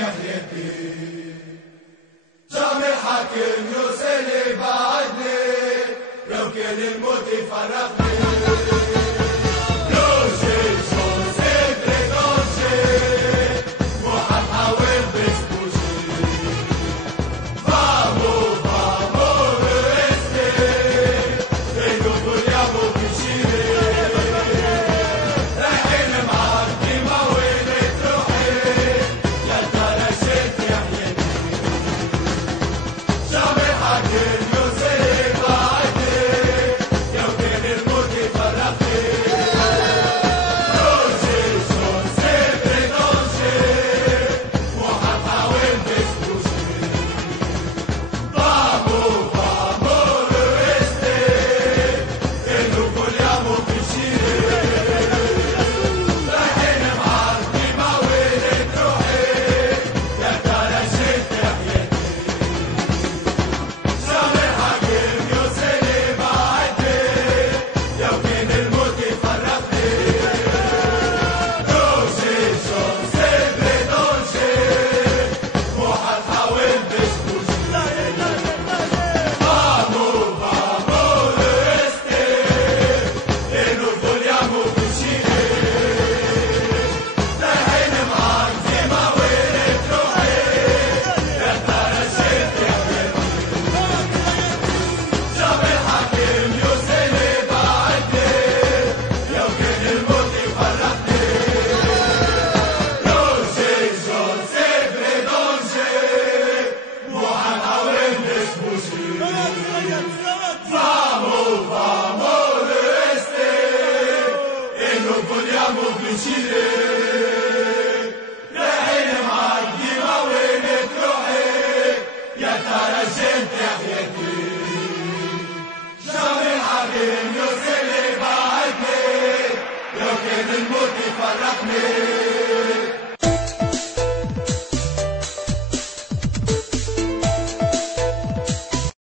حياتي جامع حاكم يوصل بعدني لو كان الموت يفرقني Vogliamo vincere, رايحين معدي ما وين تروحي يا ترى جنت يا حياتي جامع حاكم يوصل بعدني لو كان الموت يفرقني